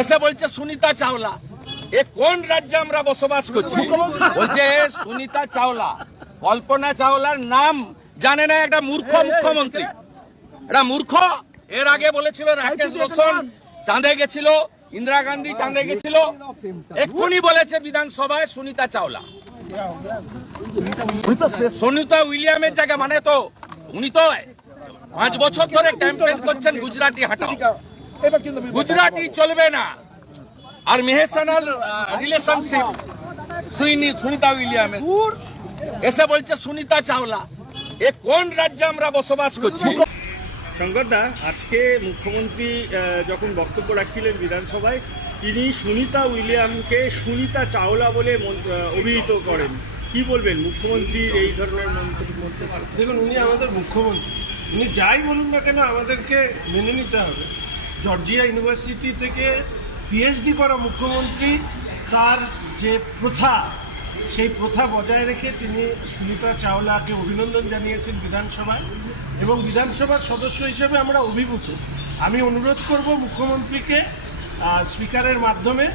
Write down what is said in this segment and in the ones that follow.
এসে বলছে সুনিতা চাওলা। এ কোন রাজ্যে আমরা বসবাস করছি? বলছে সুনিতা চাওলা, কল্পনা চাওলার নাম জানে না একটা মূর্খ মুখ্যমন্ত্রী। এটা মূর্খ। এর আগে বলেছিল রাকেশ রোশন চাঁদে গেছিল, ইন্দিরা গান্ধী চাঁদে গেছিল, এক্ষুনি বলেছে বিধানসভায় সুনিতা চাওলা। সুনিতা উইলিয়ামের জায়গা মানে তো উনি তো 5 বছর ধরে ক্যাম্পেইন করছেন গুজরাটি হাটাও, গুজরাটি চলবে না। আর মেহেসানাল রিলেশনশিপ সুনিতা উইলিয়ামের, এসে বলছে সুনিতা চাওলা। এ কোন রাজ্যে আমরা বসবাস করছি? শঙ্করদা, আজকে মুখ্যমন্ত্রী যখন বক্তব্য রাখছিলেন বিধানসভায়, তিনি সুনিতা উইলিয়ামকে সুনিতা চাওলা বলে অভিহিত করেন। কি বলবেন মুখ্যমন্ত্রীর এই ধরনের মন্তব্য? দেখুন, উনি আমাদের মুখ্যমন্ত্রী, উনি যাই বলুন না কেন আমাদেরকে মেনে নিতে হবে। জর্জিয়া ইউনিভার্সিটি থেকে পিএইচডি করা মুখ্যমন্ত্রী, তার যে প্রথা, সেই প্রথা বজায় রেখে তিনি সুনিতা চাওলাকে অভিনন্দন জানিয়েছেন বিধানসভায়, এবং বিধানসভার সদস্য হিসেবে আমরা অভিভূত। আমি অনুরোধ করব মুখ্যমন্ত্রীকে স্পিকারের মাধ্যমে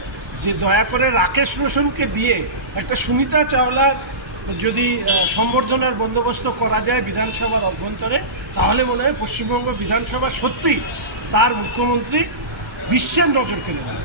যে দয়া করে রাকেশ রোশনকে দিয়ে একটা সুনিতা চাওলার যদি সম্বর্ধনার বন্দোবস্ত করা যায় বিধানসভার অভ্যন্তরে, তাহলে মনে হয় পশ্চিমবঙ্গ বিধানসভা সত্যি তার মুখ্যমন্ত্রী বিশ্বের নজর কেড়ে নেবে।